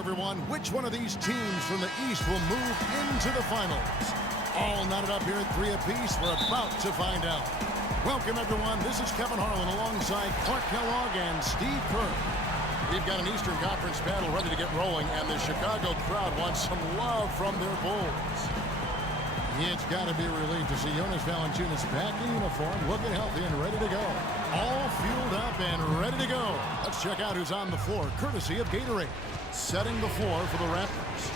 everyone. Which one of these teams from the East will move into the finals? All knotted up here at 3 apiece. We're about to find out. Welcome, everyone. This is Kevin Harlan alongside Clark Kellogg and Steve Kerr. We've got an Eastern Conference battle ready to get rolling, and the Chicago crowd wants some love from their Bulls. It's got to be a relief to see Jonas Valanciunas back in uniform, looking healthy and ready to go. All fueled up and ready to go. Let's check out who's on the floor, courtesy of Gatorade. Setting the floor for the Raptors.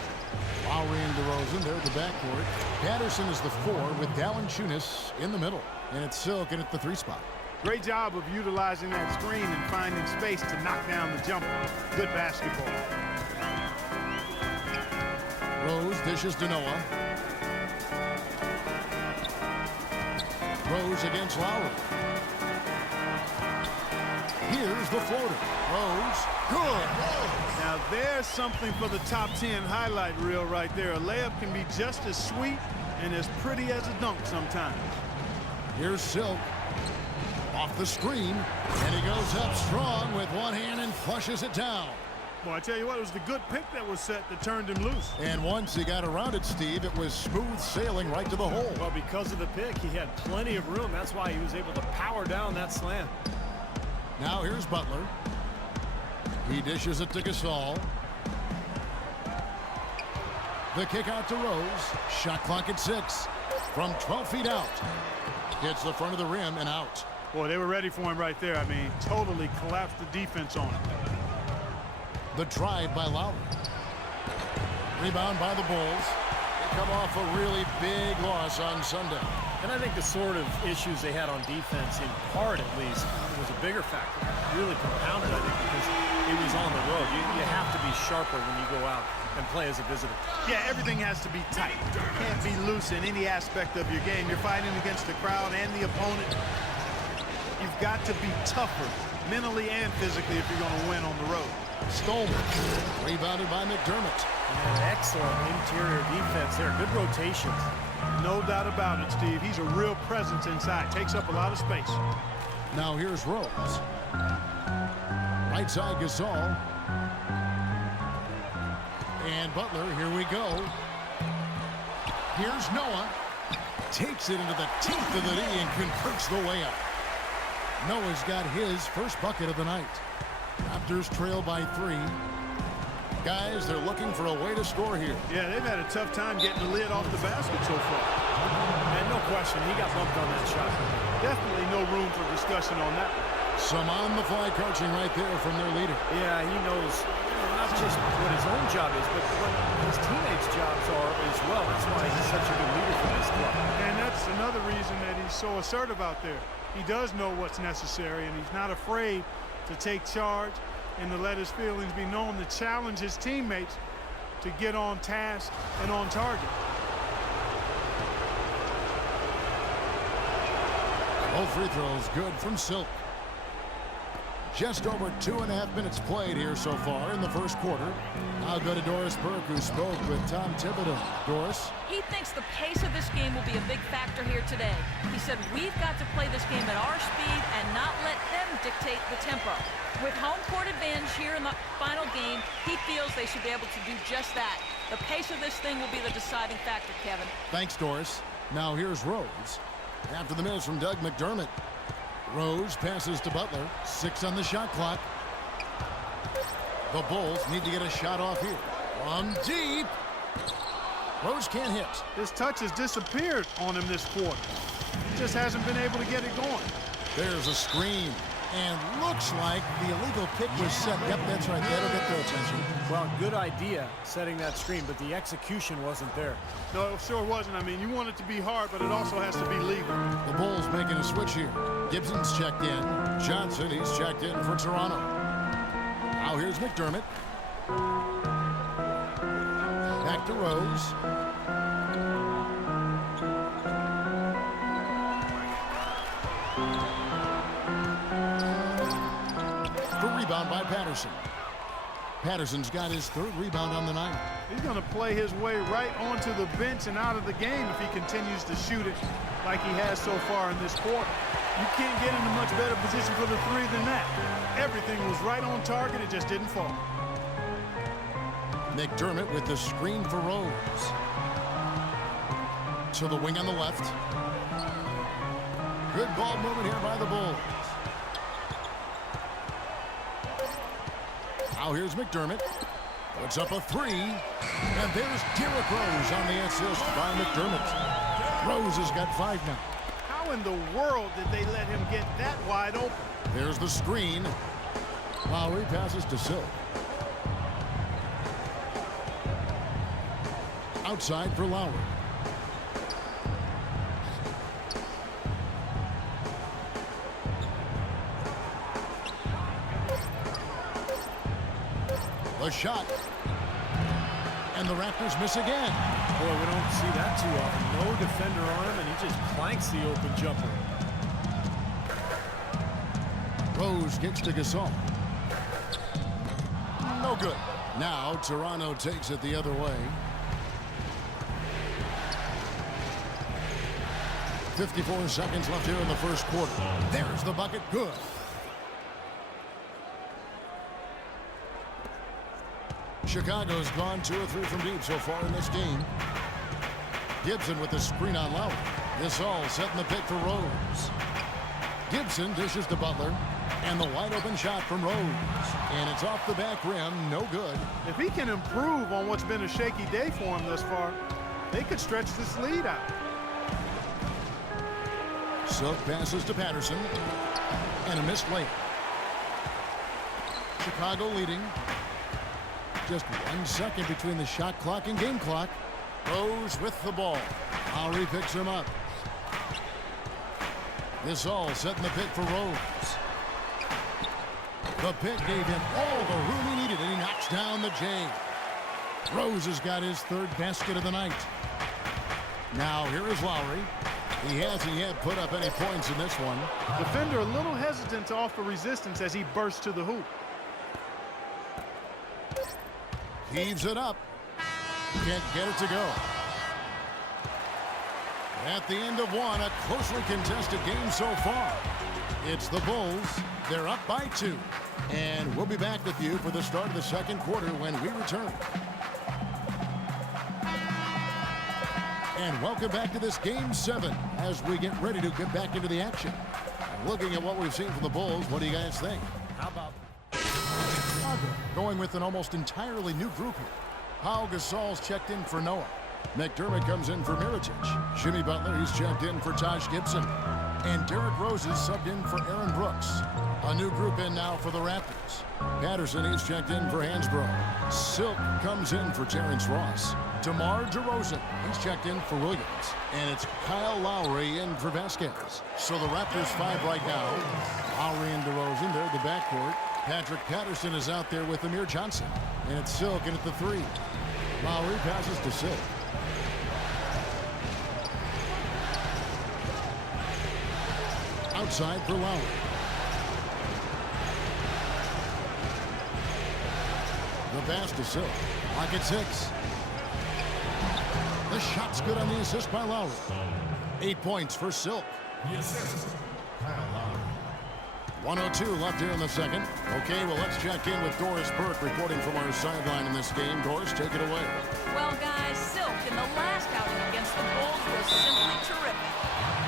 Lowry and DeRozan, they're at the backcourt. Patterson is the 4 with Valanciunas in the middle. And it's Silk in at the 3 spot. Great job of utilizing that screen and finding space to knock down the jumper. Good basketball. Rose dishes to Noah. Rose against Lowry. Here's the floater. Rose, good. Now there's something for the top 10 highlight reel right there. A layup can be just as sweet and as pretty as a dunk sometimes. Here's Silk. Off the screen, and he goes up strong with one hand and flushes it down. Well, I tell you what, it was the good pick that was set that turned him loose. And once he got around it, Steve, it was smooth sailing right to the hole. Well, because of the pick, he had plenty of room. That's why he was able to power down that slam. Now here's Butler. He dishes it to Gasol. The kick out to Rose. Shot clock at 6. From 12 feet out. Hits the front of the rim and out. Boy, they were ready for him right there. I mean, totally collapsed the defense on him. The drive by Lowry. Rebound by the Bulls. They come off a really big loss on Sunday. And I think the sort of issues they had on defense, in part at least, was a bigger factor. Really compounded, I think, because it was on the road. You have to be sharper when you go out and play as a visitor. Yeah, everything has to be tight. You can't be loose in any aspect of your game. You're fighting against the crowd and the opponent. You've got to be tougher mentally and physically if you're going to win on the road. Stolman, rebounded by McDermott. And excellent interior defense there. Good rotations. No doubt about it, Steve. He's a real presence inside. Takes up a lot of space. Now here's Rose. Right side Gasol. And Butler, here we go. Here's Noah. Takes it into the teeth of the knee and converts the way up. Noah's got his first bucket of the night. Raptors trail by 3. Guys, they're looking for a way to score here. Yeah, they've had a tough time getting the lid off the basket so far. And no question, he got bumped on that shot. Definitely no room for discussion on that one. Some on-the-fly coaching right there from their leader. Yeah, he knows not just what his own job is, but what his teammates' jobs are as well. That's why he's such a good leader for this club. And that's another reason that he's so assertive out there. He does know what's necessary, and he's not afraid to take charge and to let his feelings be known, to challenge his teammates to get on task and on target. Both free throws good from Silk. Just over 2.5 minutes played here so far in the first quarter. I'll go to Doris Burke, who spoke with Tom Thibodeau. Doris? He thinks the pace of this game will be a big factor here today. He said, we've got to play this game at our speed and not let them dictate the tempo. With home court advantage here in the final game, he feels they should be able to do just that. The pace of this thing will be the deciding factor, Kevin. Thanks, Doris. Now here's Rose. After the minutes from Doug McDermott. Rose passes to Butler. 6 on the shot clock. The Bulls need to get a shot off here. From deep. Rose can't hit. His touch has disappeared on him this quarter. He just hasn't been able to get it going. There's a screen. And looks like the illegal pick was set. Yep, that's right. That'll get their attention. Well, good idea setting that screen, but the execution wasn't there. No, it sure wasn't. I mean, you want it to be hard, but it also has to be legal. The Bulls making a switch here. Gibson's checked in. Johnson, he's checked in for Toronto. Now here's McDermott. Back to Rose. Rebound by Patterson. Patterson's got his 3rd rebound on the night. He's going to play his way right onto the bench and out of the game if he continues to shoot it like he has so far in this quarter. You can't get in a much better position for the 3 than that. Everything was right on target. It just didn't fall. McDermott with the screen for Rose. To the wing on the left. Good ball movement here by the Bulls. Now here's McDermott. Puts up a three. And there's Derrick Rose on the assist by McDermott. Rose has got 5 now. How in the world did they let him get that wide open? There's the screen. Lowry passes to Silk. Outside for Lowry. The shot. And the Raptors miss again. Boy, we don't see that too often. No defender on him, and he just planks the open jumper. Rose kicks to Gasol. No good. Now Toronto takes it the other way. 54 seconds left here in the first quarter. There's the bucket. Good. Chicago's gone 2 or 3 from deep so far in this game. Gibson with the screen on Lowry. Gasol setting the pick for Rose. Gibson dishes to Butler. And the wide open shot from Rose. And it's off the back rim. No good. If he can improve on what's been a shaky day for him thus far, they could stretch this lead out. Silk passes to Patterson. And a missed layup. Chicago leading. Just 1 second between the shot clock and game clock. Rose with the ball. Lowry picks him up. Gasol setting the pick for Rose. The pick gave him all the room he needed, and he knocks down the J. Rose has got his 3rd basket of the night. Now here is Lowry. He hasn't yet put up any points in this one. Defender a little hesitant to offer resistance as he bursts to the hoop. Heaves it up. Can't get it to go. At the end of one, a closely contested game so far. It's the Bulls. They're up by 2. And we'll be back with you for the start of the second quarter when we return. And welcome back to this Game 7 as we get ready to get back into the action. Looking at what we've seen from the Bulls, what do you guys think? How about going with an almost entirely new group here? Pau Gasol's checked in for Noah. McDermott comes in for Mirotic. Jimmy Butler, he's checked in for Taj Gibson. And Derrick Rose is subbed in for Aaron Brooks. A new group in now for the Raptors. Patterson, he's checked in for Hansbrough. Silk comes in for Terrence Ross. DeMar DeRozan, he's checked in for Williams. And it's Kyle Lowry in for Vasquez. So the Raptors 5 right now. Lowry and DeRozan, they're the backcourt. Patrick Patterson is out there with Amir Johnson. And it's Silk in at the 3. Lowry passes to Silk. Outside for Lowry. The pass to Silk. Lock at 6. The shot's good on the assist by Lowry. 8 points for Silk. The assist, Kyle Lowry. 1:02 left here in the second. Okay, well, let's check in with Doris Burke reporting from our sideline in this game. Doris, take it away. Well, guys, Silk in the last outing against the Bulls was simply terrific.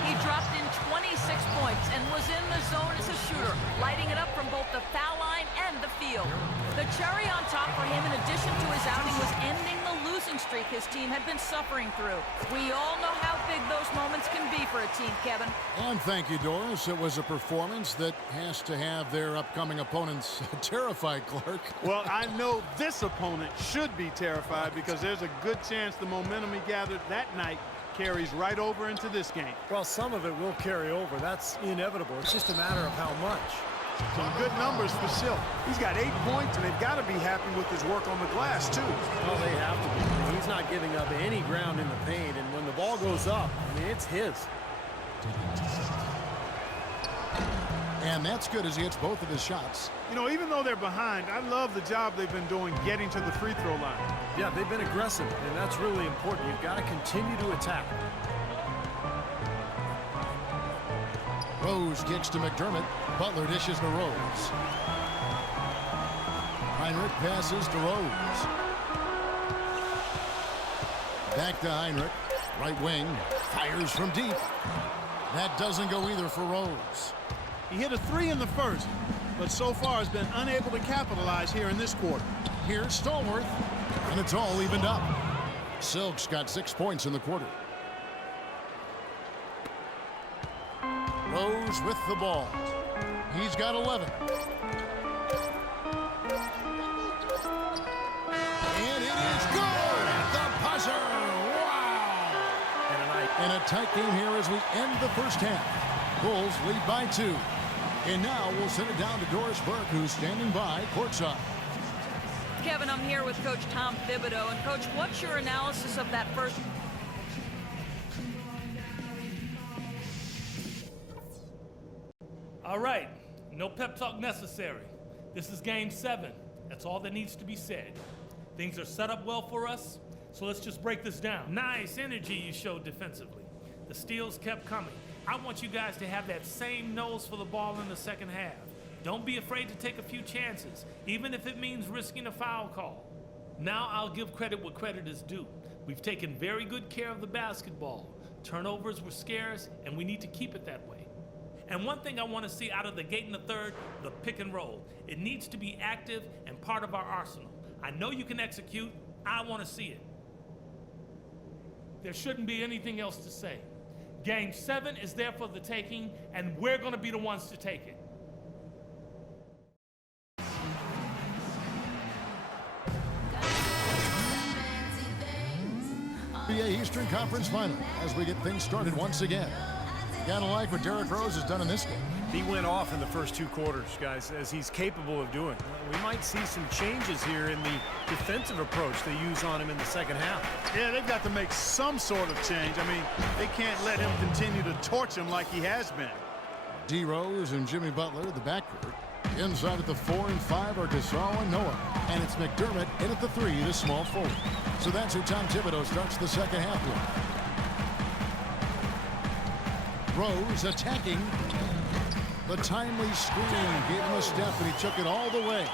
He dropped in 26 points and was in the zone as a shooter, lighting it up from both the foul line and the field. The cherry on top for him, in addition to his outing, was ending the losing streak his team had been suffering through. We all know how big those moments can be for a team, Kevin. And thank you, Doris. It was a performance that has to have their upcoming opponents terrified, Clark. Well, I know this opponent should be terrified because there's a good chance the momentum he gathered that night carries right over into this game. Well, some of it will carry over. That's inevitable. It's just a matter of how much. Some good numbers for Silk. He's got 8 points, and they've got to be happy with his work on the glass, too. Well, they have to be. He's not giving up any ground in the paint, and when the ball goes up, I mean, it's his. And that's good as he hits both of his shots. You know, even though they're behind, I love the job they've been doing getting to the free throw line. Yeah, they've been aggressive, and that's really important. You've got to continue to attack. Rose kicks to McDermott. Butler dishes to Rose. Heinrich passes to Rose. Back to Heinrich. Right wing. Fires from deep. That doesn't go either for Rose. He hit a 3 in the first, but so far has been unable to capitalize here in this quarter. Here's Stallworth. And it's all evened up. Silk's got 6 points in the quarter. Rose with the ball. He's got 11. And it is good at the buzzer. Wow! And a tight game here as we end the first half. Bulls lead by 2. And now we'll send it down to Doris Burke, who's standing by courtside. Kevin, I'm here with Coach Tom Thibodeau. And, Coach, what's your analysis of that first? All right, no pep talk necessary. This is game 7. That's all that needs to be said. Things are set up well for us, so let's just break this down. Nice energy you showed defensively. The steals kept coming. I want you guys to have that same nose for the ball in the second half. Don't be afraid to take a few chances, even if it means risking a foul call. Now I'll give credit what credit is due. We've taken very good care of the basketball. Turnovers were scarce, and we need to keep it that way. And one thing I want to see out of the gate in the third, the pick and roll. It needs to be active and part of our arsenal. I know you can execute. I want to see it. There shouldn't be anything else to say. Game 7 is there for the taking, and we're going to be the ones to take it. NBA Eastern Conference Final as we get things started once again. Gotta like what Derrick Rose has done in this game. He went off in the first 2 quarters, guys, as he's capable of doing. We might see some changes here in the defensive approach they use on him in the second half. Yeah, they've got to make some sort of change. I mean, they can't let him continue to torch him like he has been. D. Rose and Jimmy Butler, the backcourt. Inside at the 4 and 5 are Gasol and Noah. And it's McDermott in at the 3, the small forward. So that's who Tom Thibodeau starts the second half with. Rose attacking. The timely screen gave him a step, and he took it all the way.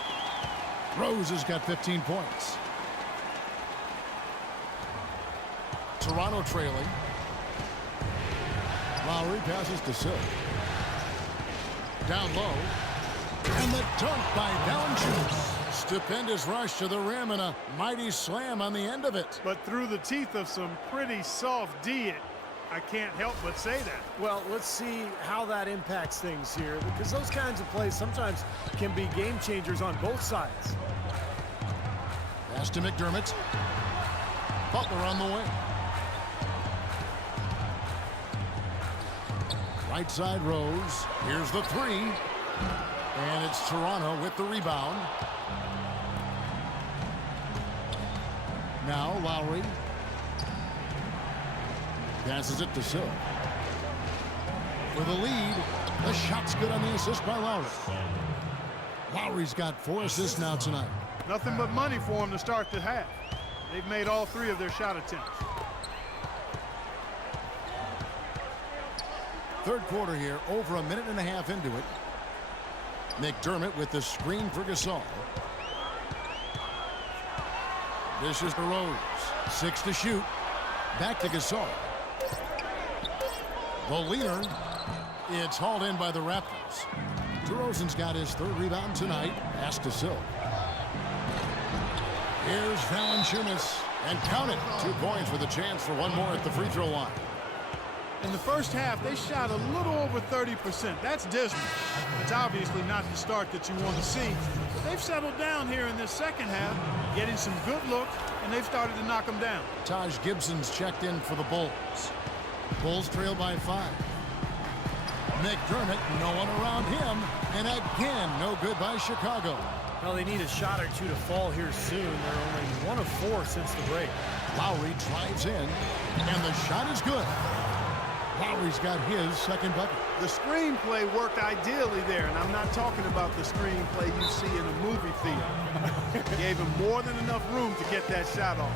Rose has got 15 points. Toronto trailing. Lowry passes to Silk. Down low. And the dunk by Valanciunas. Stupendous rush to the rim and a mighty slam on the end of it. But through the teeth of some pretty soft D, I can't help but say that. Well, let's see how that impacts things here, because those kinds of plays sometimes can be game changers on both sides. Pass to McDermott. Butler on the way. Right side Rose. Here's the 3. And it's Toronto with the rebound. Now Lowry. Passes it to Silk. For the lead. The shot's good on the assist by Lowry. Lowry's got 4 assists now tonight. Nothing but money for him to start the half. They've made all 3 of their shot attempts. Third quarter here, over a minute and a half into it. McDermott with the screen for Gasol. This is the Rose. 6 to shoot. Back to Gasol. The leader. It's hauled in by the Raptors. DeRozan's got his 3rd rebound tonight. Pass to Silk. Here's Valanciunas. And count it. 2 points with a chance for 1 more at the free throw line. In the first half, they shot a little over 30%. That's dismal. It's obviously not the start that you want to see. But they've settled down here in this second half, getting some good looks, and they've started to knock them down. Taj Gibson's checked in for the Bulls. Bulls trail by 5. McDermott, no one around him. And again, no good by Chicago. Well, they need a shot or 2 to fall here soon. They're only 1 of 4 since the break. Lowry drives in, and the shot is good. Lowry's got his 2nd bucket. The screenplay worked ideally there, and I'm not talking about the screenplay you see in a movie theater. Gave him more than enough room to get that shot off.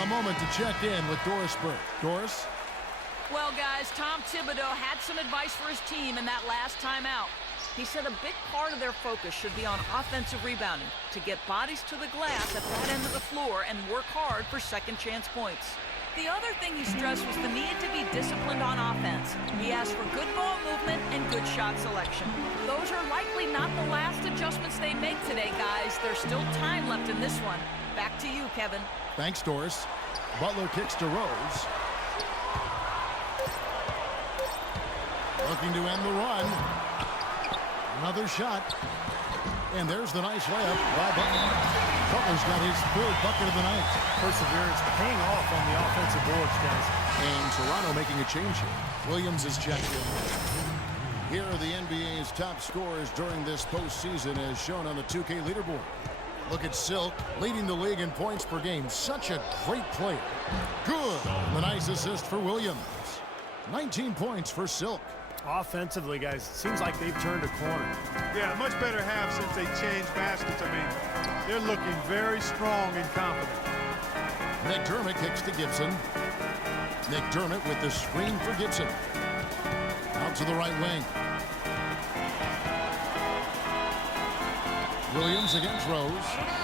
A moment to check in with Doris Burke. Doris? Well, guys, Tom Thibodeau had some advice for his team in that last timeout. He said a big part of their focus should be on offensive rebounding, to get bodies to the glass at that end of the floor and work hard for second chance points. The other thing he stressed was the need to be disciplined on offense. He asked for good ball movement and good shot selection. Those are likely not the last adjustments they make today, guys. There's still time left in this one. Back to you, Kevin. Thanks, Doris. Butler kicks to Rose. Looking to end the run. Another shot. And there's the nice layup by Butler. Butler's got his third bucket of the night. Perseverance paying off on the offensive boards, guys. And Toronto making a change here. Williams is checked in. Here are the NBA's top scorers during this postseason as shown on the 2K leaderboard. Look at Silk leading the league in points per game. Such a great player. Good. The nice assist for Williams. 19 points for Silk. Offensively, guys, it seems like they've turned a corner. Yeah, much better half since they changed baskets. I mean, they're looking very strong and confident. McDermott kicks to Gibson. McDermott with the screen for Gibson. Out to the right wing. Williams against Rose.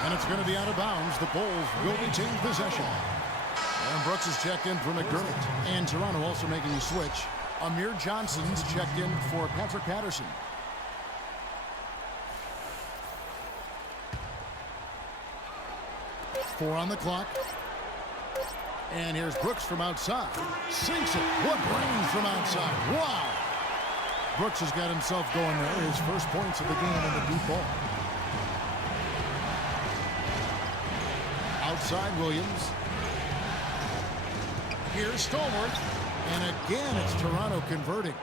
And it's going to be out of bounds. The Bulls will retain possession. And Brooks is checked in for McDermott. And Toronto also making a switch. Amir Johnson's checked in for Patrick Patterson. Four on the clock. And here's Brooks from outside. Sinks it. What range from outside. Wow. Brooks has got himself going there. His first points of the game in the deep ball. Outside Williams. Here's Stallworth. And again, it's Toronto converting.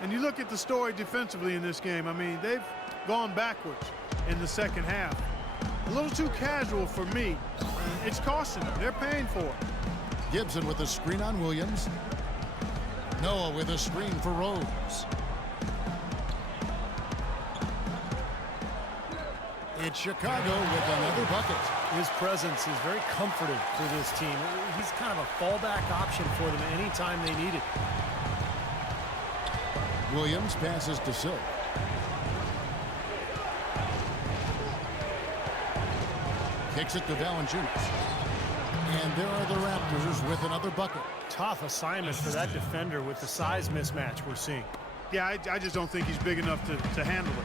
And you look at the story defensively in this game. I mean, they've gone backwards in the second half. A little too casual for me. It's costing them. They're paying for it. Gibson with a screen on Williams. Noah with a screen for Rose. It's Chicago with another bucket. His presence is very comforting for this team. He's kind of a fallback option for them anytime they need it. Williams passes to Silk. Kicks it to Valanciunas. And there are the Raptors with another bucket. Tough assignment for that defender with the size mismatch we're seeing. Yeah, I just don't think he's big enough to handle it.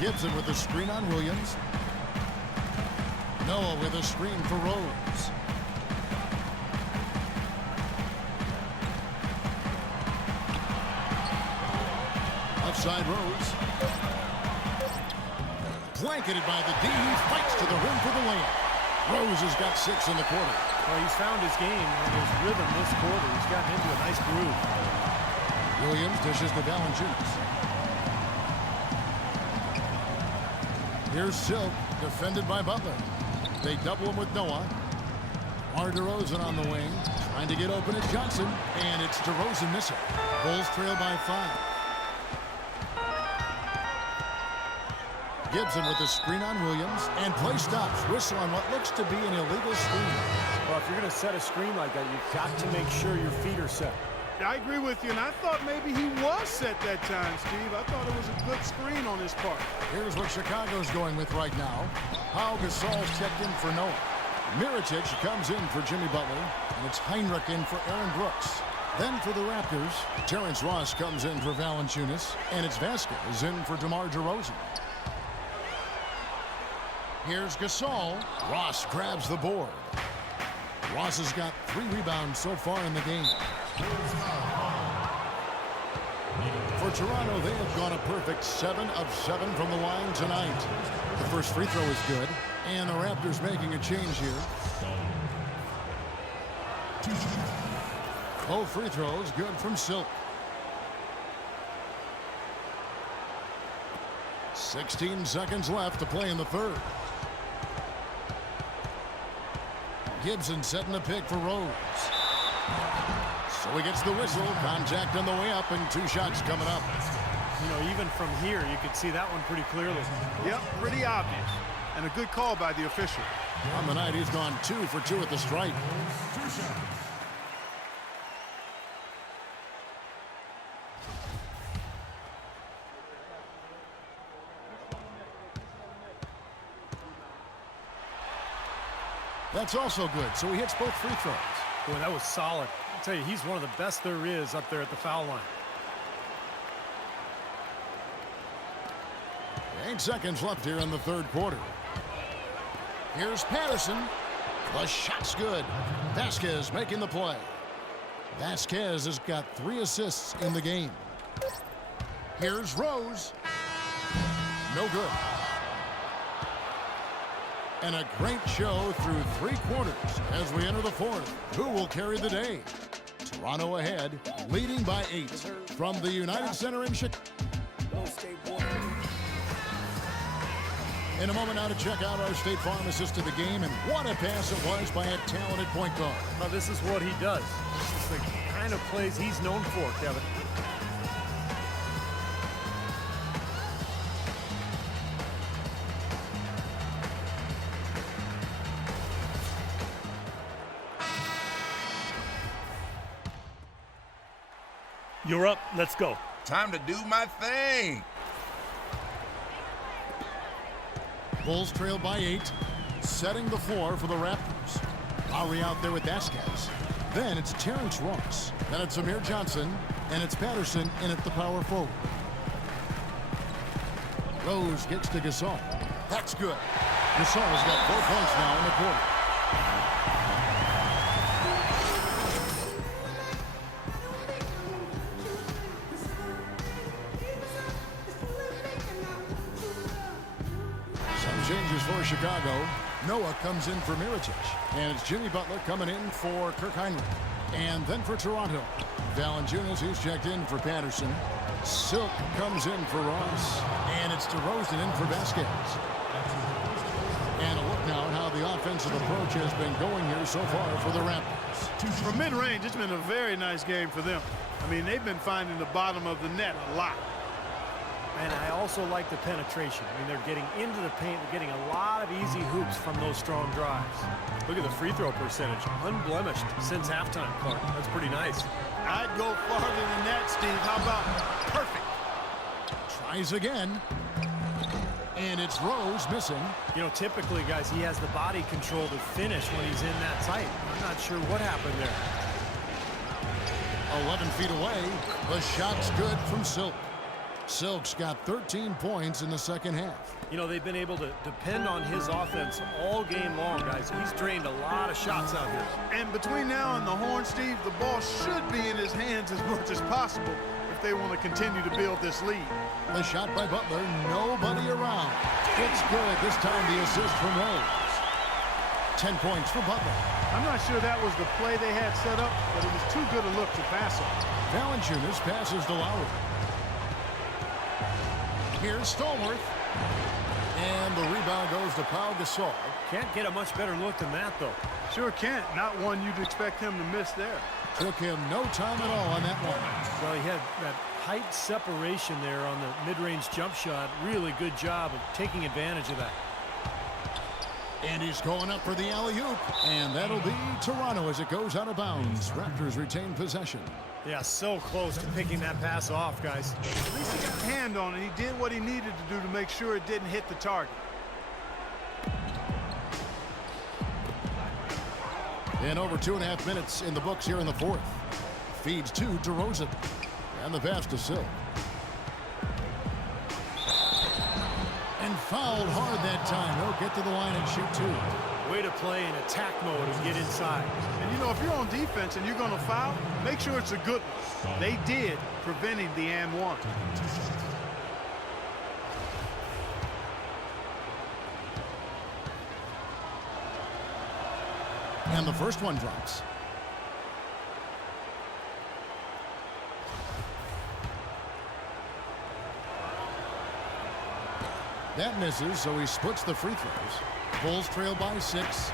Gibson with a screen on Williams. Noah with a screen for Rose. Outside Rose. Blanketed by the D. He fights to the rim for the layup. Rose has got 6 in the quarter. Well, he's found his game and his rhythm this quarter. He's gotten into a nice groove. Williams dishes to Valanciunas. Here's Silk, defended by Butler. They double him with Noah. DeRozan on the wing, trying to get open at Johnson, and it's DeRozan missing. Bulls trail by 5. Gibson with the screen on Williams, and play stops. Whistle on what looks to be an illegal screen. Well, if you're going to set a screen like that, you've got to make sure your feet are set. I agree with you, and I thought maybe he was set that time, Steve. I thought it was a good screen on his part. Here's what Chicago's going with right now. Pau Gasol's checked in for Noah. Mirotic comes in for Jimmy Butler, and it's Heinrich in for Aaron Brooks. Then for the Raptors, Terrence Ross comes in for Valanciunas, and it's Vasquez in for DeMar DeRozan. Here's Gasol. Ross grabs the board. Ross has got 3 rebounds so far in the game. For Toronto, they have gone a perfect 7 of 7 from the line tonight. The first free throw is good, and the Raptors making a change here. Both free throws good from Silk. 16 seconds left to play in the third. Gibson setting the pick for Rose. So he gets the whistle. Contact on the way up, and 2 shots coming up. You know, even from here, you could see that one pretty clearly. Yep, pretty obvious. And a good call by the official. On the night, he's gone 2 for 2 at the stripe. 2 shots. That's also good, so he hits both free throws. Boy, that was solid. I'll tell you, he's one of the best there is up there at the foul line. 8 seconds left here in the third quarter. Here's Patterson. The shot's good. Vasquez making the play. Vasquez has got 3 assists in the game. Here's Rose. No good. And a great show through 3 quarters as we enter the fourth. Who will carry the day? Toronto ahead, leading by 8 from the United Center in Chicago. In a moment now to check out our State Farm assist to the game, and what a pass it was by a talented point guard. Now, this is what he does. It's the kind of plays he's known for, Kevin. You're up. Let's go. Time to do my thing. Bulls trail by 8, setting the floor for the Raptors. Lowry out there with Vasquez. Then it's Terrence Ross. Then it's Amir Johnson. And it's Patterson in at the power forward. Rose gets to Gasol. That's good. Gasol's got 4 points now in the quarter. Changes for Chicago. Noah comes in for Mirotic. And it's Jimmy Butler coming in for Kirk Heinrich. And then for Toronto, Valanciunas, who's checked in for Patterson. Silk comes in for Ross. And it's DeRozan in for Vasquez. And a look now at how the offensive approach has been going here so far for the Raptors. From mid-range, it's been a very nice game for them. I mean, they've been finding the bottom of the net a lot. And I also like the penetration. I mean, they're getting into the paint. They're getting a lot of easy hoops from those strong drives. Look at the free throw percentage. Unblemished since halftime, Clark. That's pretty nice. I'd go farther than that, Steve. How about perfect? Tries again. And it's Rose missing. You know, typically, guys, he has the body control to finish when he's in that tight. I'm not sure what happened there. 11 feet away. The shot's good from Silk. Silk's got 13 points in the second half. You know, they've been able to depend on his offense all game long, guys. He's drained a lot of shots out here. And between now and the horn, Steve, the ball should be in his hands as much as possible if they want to continue to build this lead. The shot by Butler, nobody around. It's good. This time the assist from Rose. 10 points for Butler. I'm not sure that was the play they had set up, but it was too good a look to pass on. Valanciunas passes to Lowry. Here's Stallworth. And the rebound goes to Pau Gasol. Can't get a much better look than that, though. Sure can't. Not one you'd expect him to miss there. Took him no time at all on that one. Well, he had that height separation there on the mid-range jump shot. Really good job of taking advantage of that. And he's going up for the alley-oop. And that'll be Toronto as it goes out of bounds. Raptors retain possession. Yeah, so close to picking that pass off, guys. At least he got a hand on it. He did what he needed to do to make sure it didn't hit the target. And over 2.5 minutes in the books here in the fourth. Feeds to DeRozan. And the pass to Silk. And fouled hard that time. He'll get to the line and shoot 2. Way to play in attack mode and get inside. And, you know, if you're on defense and you're going to foul, make sure it's a good one. They did, preventing the and one. And the first one drops. That misses, so he splits the free throws. Bulls trail by 6.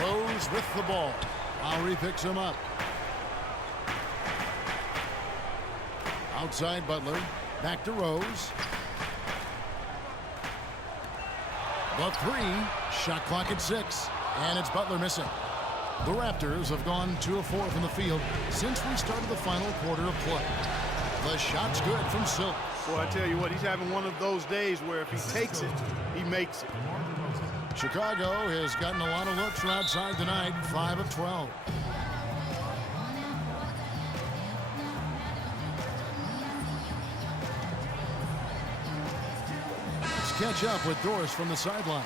Rose with the ball. Lowry picks him up. Outside Butler. Back to Rose. The three. Shot clock at 6. And it's Butler missing. The Raptors have gone 2 of 4 from the field since we started the final quarter of play. The shot's good from Silk. Well, I tell you what, he's having one of those days where if he takes it, he makes it. Chicago has gotten a lot of looks from outside tonight, 5 of 12. Let's catch up with Doris from the sideline.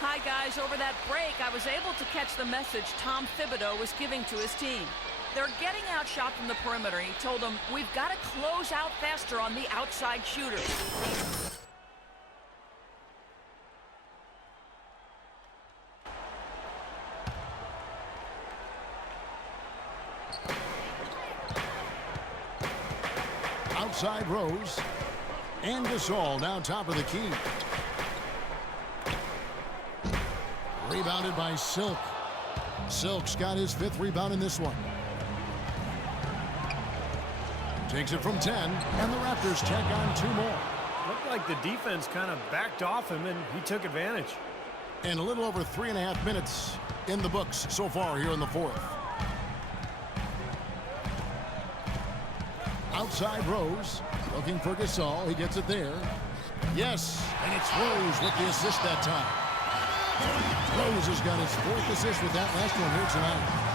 Hi, guys. Over that break, I was able to catch the message Tom Thibodeau was giving to his team. They're getting outshot from the perimeter. He told them, we've got to close out faster on the outside shooters. Outside Rose. And Gasol now top of the key. Rebounded by Silk. Silk's got his 5th rebound in this one. Takes it from 10, and the Raptors check on 2 more. Looked like the defense kind of backed off him, and he took advantage. And a little over 3.5 minutes in the books so far here in the 4th. Outside Rose, looking for Gasol. He gets it there. Yes, and it's Rose with the assist that time. Rose has got his 4th assist with that last one here tonight.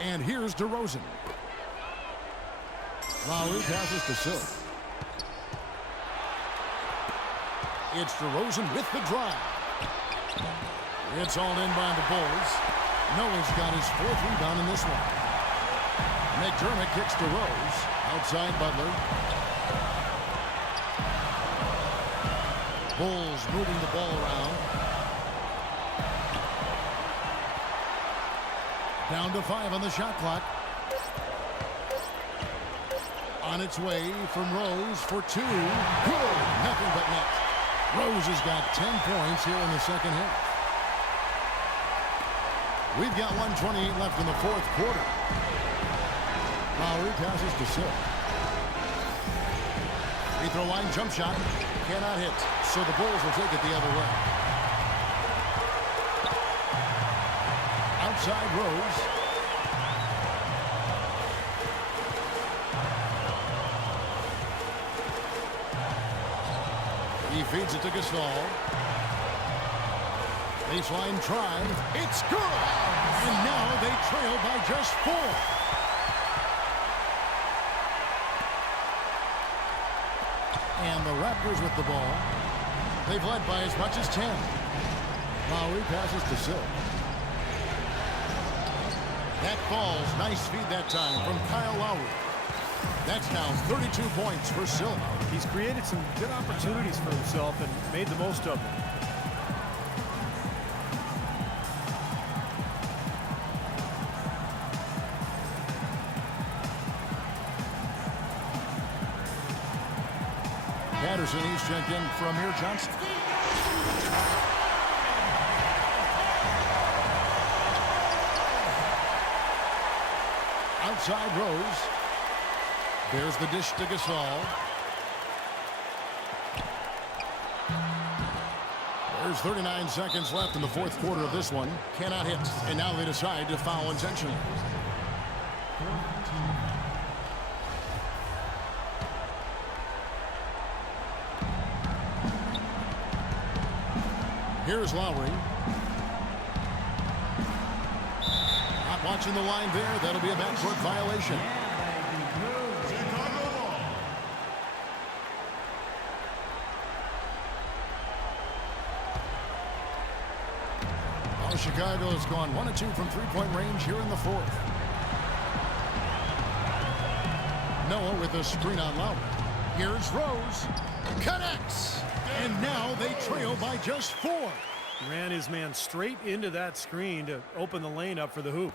And here's DeRozan. Lowry passes to Silk. It's DeRozan with the drive. It's all in by the Bulls. Noah's got his 4th rebound in this one. McDermott kicks to Rose. Outside Butler. Bulls moving the ball around. Down to 5 on the shot clock. On its way from Rose for 2. Good. Nothing but net. Rose has got 10 points here in the second half. We've got 1:28 left in the 4th quarter. Lowry passes to Silk. Free throw line jump shot. Cannot hit. So the Bulls will take it the other way. Outside Rose. He feeds it to Gasol. Baseline try. It's good. And now they trail by just 4. And the Raptors with the ball. They've led by as much as 10. Lowry passes to Silk. That falls. Nice feed that time from Kyle Lowry. That's now 32 points for Silk. He's created some good opportunities for himself and made the most of them. Patterson, he's checked in from here. Johnson. Outside Rose. There's the dish to Gasol. There's 39 seconds left in the 4th quarter of this one. Cannot hit. And now they decide to foul intentionally. Here's Lowry. Not watching the line there. That'll be a backcourt violation. Well, Chicago has gone 1 of 2 from 3-point range here in the 4th. Noah with a screen on Lowry. Here's Rose. Connects. And now they trail by just 4. He ran his man straight into that screen to open the lane up for the hoop.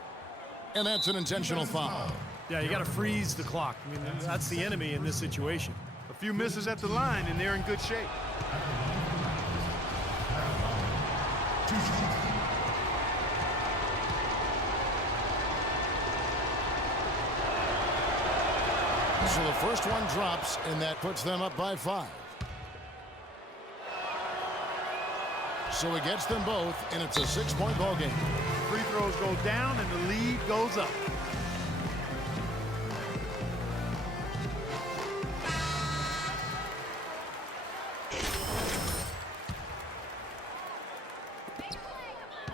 And that's an intentional foul. Yeah, you got to freeze the clock. I mean, that's the enemy in this situation. A few misses at the line, and they're in good shape. So the first one drops, and that puts them up by 5. So he gets them both, and it's a 6-point ball game. Free throws go down, and the lead goes up.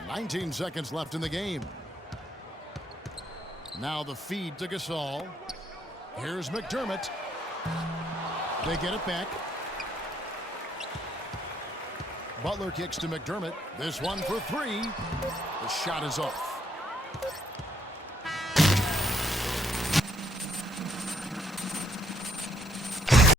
"19 seconds left in the game. Now the feed to Gasol. Here's McDermott. They get it back. Butler kicks to McDermott. This one for 3. The shot is off.